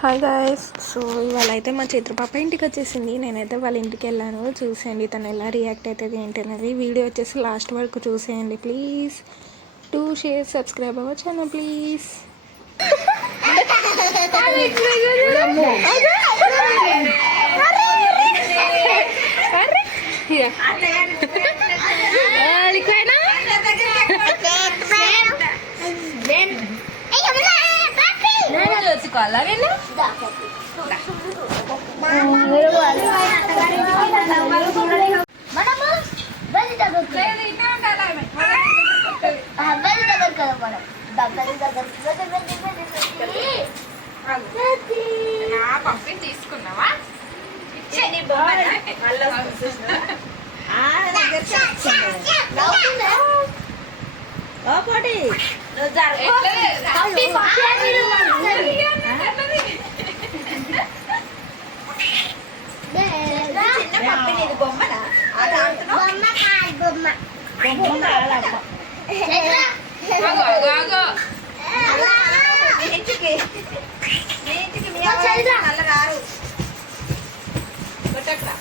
Hi guys so ఇవాళ అయితే మా చిత్రపాప ఇంటికి వచ్చేసింది నేనైతే వాళ్ళ ఇంటికి వెళ్ళాను. చూసేయండి తను ఎలా రియాక్ట్ అవుతుంది ఏంటి అనేది వీడియో వచ్చేసి లాస్ట్ వరకు చూసేయండి ప్లీజ్ టూ షేర్ సబ్స్క్రైబ్ అవ్వ ఛానల్ ప్లీజ్ వీళ్ళు మనము బలి మనం. దగ్గర దగ్గర పంపి తీసుకున్నావా? ఇచ్చే పప్పి నీది బొమ్మనా అలా అంటున్నావు బొమ్మ. కాదు బొమ్మ మీ ఇంటికి మీ ఇంటికి మీ అమ్మ నల్ల రారు కొట్టట్రా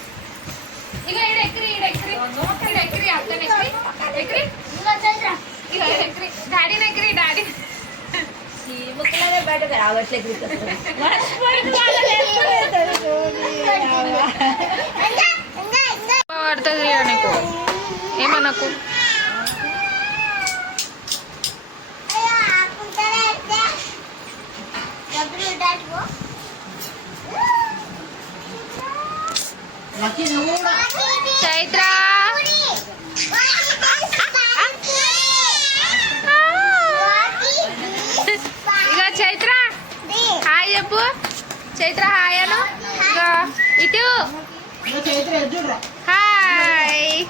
ఇక ఈడ ఎక్కిరి ఈడ ఎక్కిరి. ఈడ ఎక్కిరి అత్తని ఎక్కిరి. ఎక్కిరి. ఇంకా చైత్ర ఇక ఈడ ఎక్కిరి. డాడీని ఎక్కిరి డాడీ. ఈ ముక్కలనే బయటకు రావట్లే ఇంకా ఇంకా ఇంకా పడుతుంది నీకు దాటుకో చైత్ర. ఇక చైత్ర. హాయ్ చెప్పు. చైత్ర హాయ్ అను. ఇటు. హాయ్.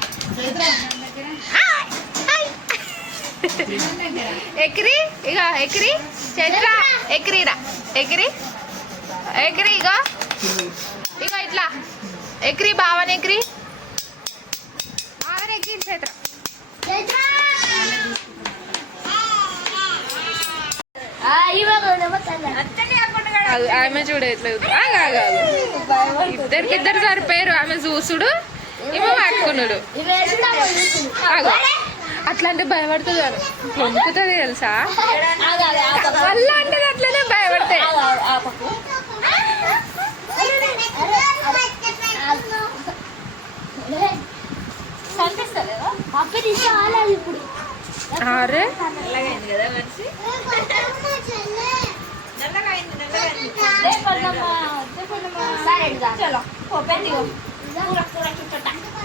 ఎక్కిరి ఇక ఎక్కిరి. చైత్ర ఎక్కిరిరా ఎక్కిరి. ఎక్కిరి ఇగో. ఇగో ఇట్లా. ఎక్కిరి బావని ఎక్కిరి. బావని ఎక్కిరి చైత్ర ఆమె చూడు ఎట్లా చూడు. ఆగు, ఆగు, ఆగు. ఇద్దరికి ఇద్దరు సరిపోయారు. ఆమె చూసుడు. ఇవి పట్టుకున్నాడు. అట్లా అంటే భయపడుతుంది వణుకుతుంది తెలుసా? మళ్ళా అంటే అట్లనే భయపడతాయి అరే. కదా సరే Lagu laku.